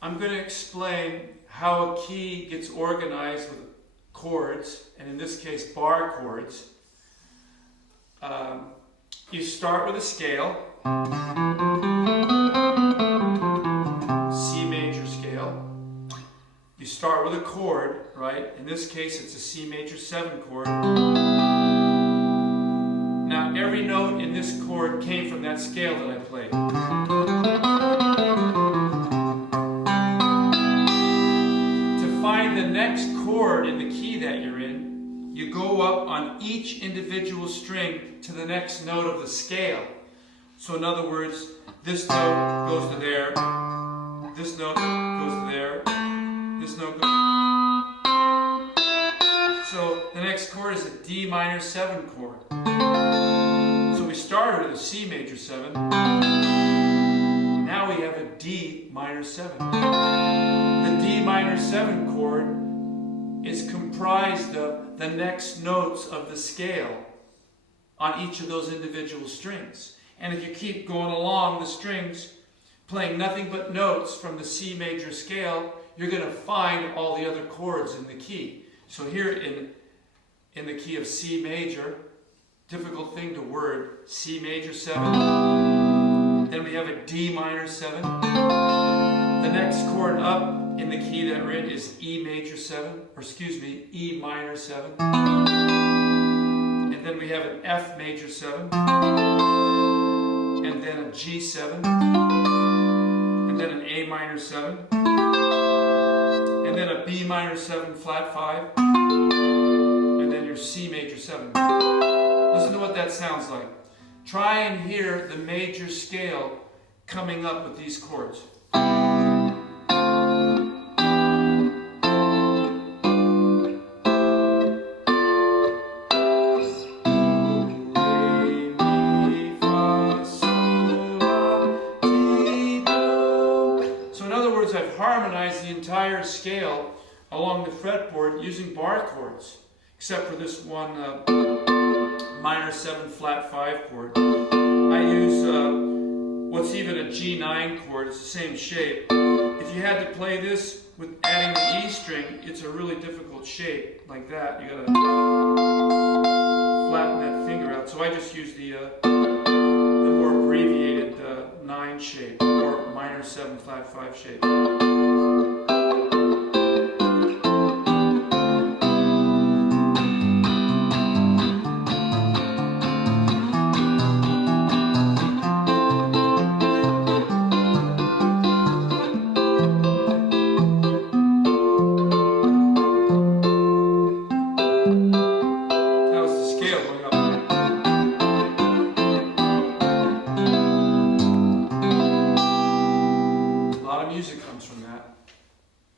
I'm going to explain how a key gets organized with chords, and in this case bar chords. You start with a scale, C major scale. You start with a chord, right? In this case it's a C major 7 chord. Now every note in this chord came from that scale that I played. To find the next chord in the key that you're in, you go up on each individual string to the next note of the scale. So in other words, this note goes to there, this note goes to there, this note goes. So the next chord is a D minor 7 chord. So we started with a C major 7. Now we have a D minor 7. The D minor 7 chord is comprised of the next notes of the scale on each of those individual strings. And if you keep going along the strings, playing nothing but notes from the C major scale, you're going to find all the other chords in the key. So here in the key of C major, difficult thing to word, C major 7. Then we have a D minor 7. The next chord up in the key that we're in is E major 7, or excuse me, E minor 7. And then we have an F major 7. And then a G7. And then an A minor 7. And then a B minor 7 flat 5. And then your C major 7. Listen to what that sounds like. Try and hear the major scale coming up with these chords. I've harmonized the entire scale along the fretboard using bar chords, except for this one minor 7 flat 5 chord. I use what's even a G9 chord. It's the same shape. If you had to play this with adding the E string, it's a really difficult shape like that. You gotta flatten that finger out. So I just use the more abbreviated 9 shape, or minor 7 flat 5 shape.